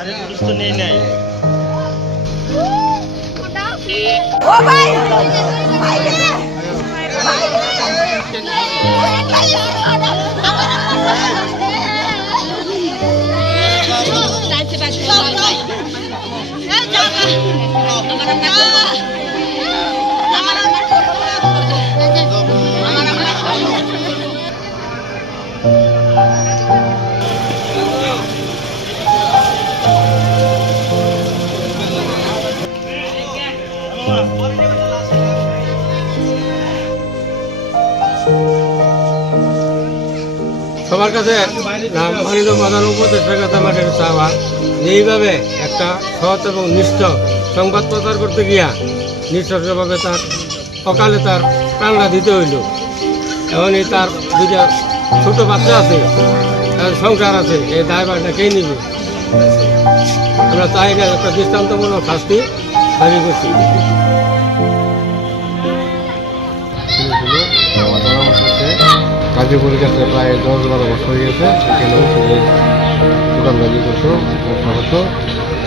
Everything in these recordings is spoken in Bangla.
আরে পুলিশ তো নেই নাই। ও ভাই সবার কাছে মাননীয় প্রধান উপদেষ্টার কাছে আমার চাওয়া যে এইভাবে একটা সৎ এবং নিষ্ঠ সংবাদ প্রচার করতে গিয়া নিঃশর্তভাবে তার অকালে তার প্রাণটা দিতে হইল। এমনই তার দুটা ছোট বাচ্চা আছে, তার সংসার আছে, এই দায়ভারটা কে নিবে? আমরা চাই না একটা দৃষ্টান্তমূলক শাস্তি দাবি করছি। কার্যকরী কাছে প্রায় 10-12 বছর হয়ে গেছে। এখানে ওষুধের দোকানদারি করছো, ব্যবসা করছো,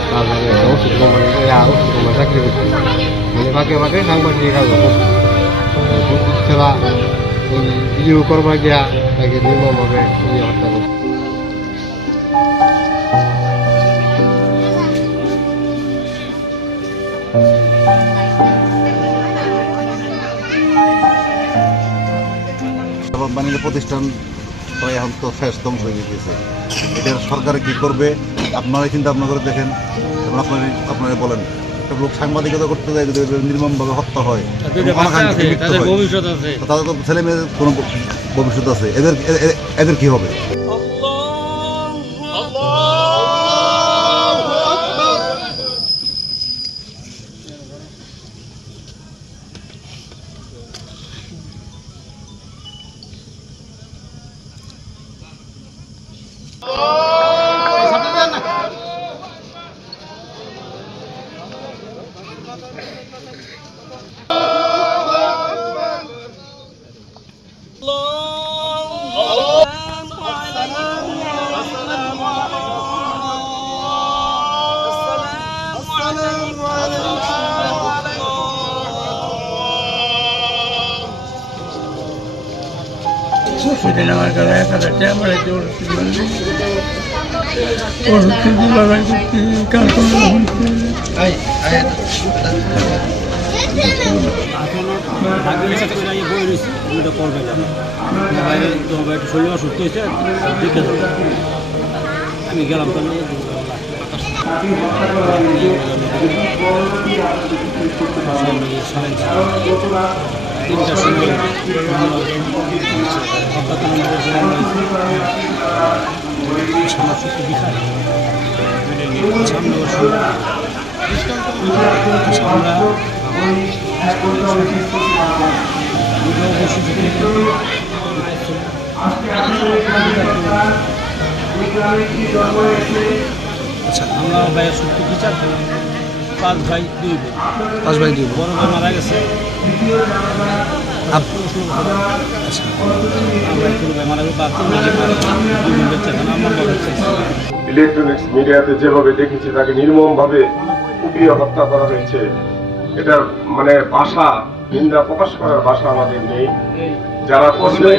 তারপরে ওষুধ কোম্পানি চাকরি করছো, মানে ফাঁকে ফাঁকে সাংবাদিক কাজ করছো। ছাড়া ওই ভিডিও করবার গিয়া তাকে নির্মমভাবে হত্যা করছে। বাণিজ্য প্রতিষ্ঠান প্রায় এখন তো শেষ ধ্বংস হয়ে গেছে। এটার সরকারে কী করবে আপনারা চিন্তা ভাবনা করে দেখেন এবং আপনারা বলেন। একটা লোক সাংবাদিকতা করতে যায় যদি নির্মমভাবে হত্যা হয়, তাদের তো ছেলে মেয়েদের কোনো ভবিষ্যৎ আছে, এদের কী হবে? সেদিন আমার কাছে 1000 টাকা পড়েছে ওষুধ লড়াই করতে কারখানা শরীর অসুস্থ হয়েছে, আমি গেলাম তিনটার সময় আচ্ছা আমরা ভাইয়ের সত্য বিচার করি। 5 ভাই 2 বোন। 5 ভাই 2 বোন। বড় ভাই মারা গেছে। ইলেকট্রনিক্স মিডিয়াতে যেভাবে দেখেছি তাকে নির্মমভাবে কুপিয়ে হত্যা করা হয়েছে, এটার মানে ভাষা, নিন্দা প্রকাশ করার ভাষা আমাদের নেই। যারা করবে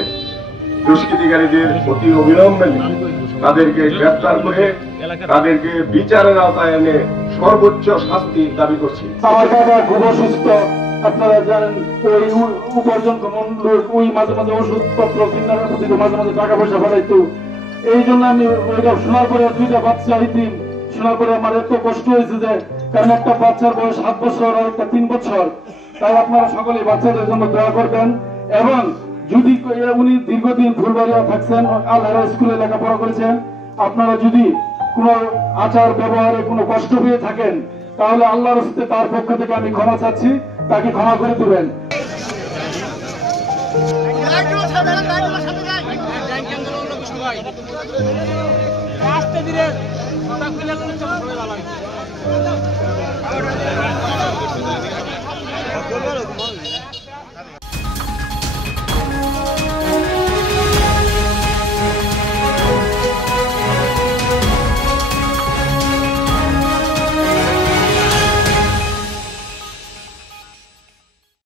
দুষ্কৃতিকারীদের অতি অবিলম্বে তাদেরকে গ্রেফতার করে তাদেরকে বিচারের আওতায় এনে সর্বোচ্চ শাস্তি দাবি করছি। আমার বাবা খুব অসুস্থ, আপনারা জানেন। ওই উপার্জন কমন লোক, ওই মাঝে মাঝে ওষুধপত্র কিনার প্রতি মাঝে মাঝে টাকা পয়সা পাঠাইতো। এই জন্য আমি ওইটা শোনার পরে 2টা বাচ্চা ইতিম শোনার পরে আমার এত কষ্ট হয়েছে যে, কারণ একটা বাচ্চার বয়স 7 বছর আর একটা 3 বছর। তাই আপনারা সকলে বাচ্চাদের জন্য দোয়া করবেন। এবং যদি উনি দীর্ঘদিন ফুলবাড়িয়া থাকছেন, আল্লাহর স্কুলে লেখাপড়া করেছেন, আপনারা যদি কোনো আচার ব্যবহারে কোনো কষ্ট পেয়ে থাকেন তাহলে আল্লাহর রাস্তায় তার পক্ষ থেকে আমি ক্ষমা চাচ্ছি, তাকে ক্ষমা করে দেবেন। আস্তে ধীরে